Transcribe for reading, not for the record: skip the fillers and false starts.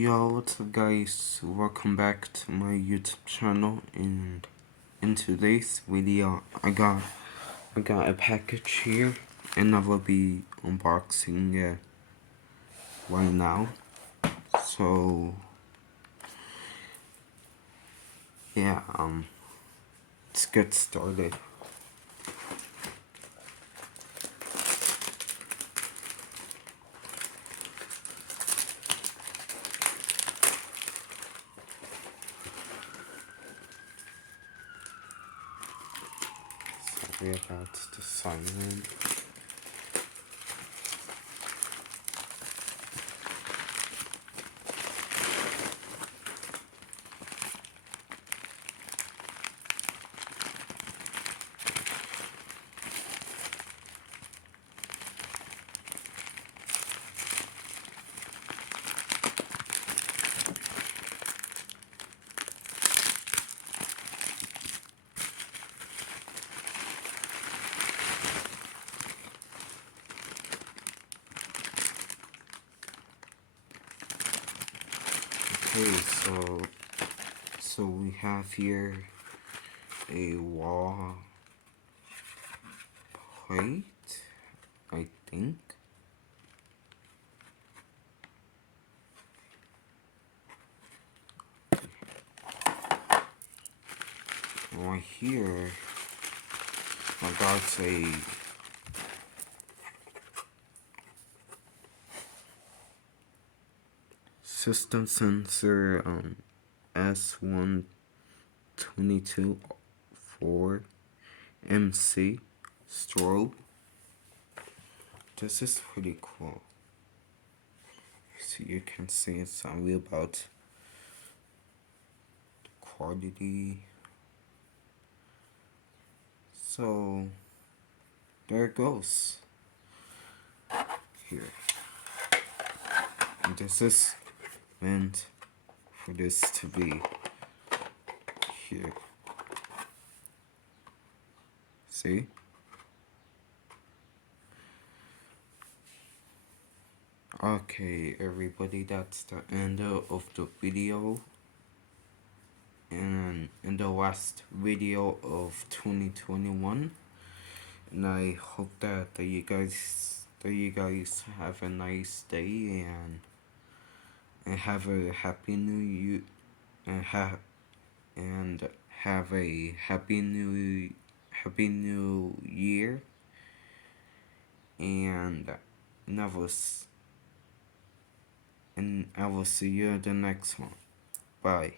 Yo, what's up guys? Welcome back to my YouTube channel, and in today's video I got a package here and I will be unboxing it right now. So yeah, let's get started. Sorry about the silence. Okay, so we have here a wall plate, I think. Right here, I got a System Sensor S1224MC Strobe. This is pretty cool. So you can see something about the quality. So there it goes. Here. And this is meant for this to be here. See? Okay, everybody, that's the end of the video. And in the last video of 2021, and I hope that you guys have a nice day and have a happy new year and have a happy new year, and I will see you in the next one. Bye.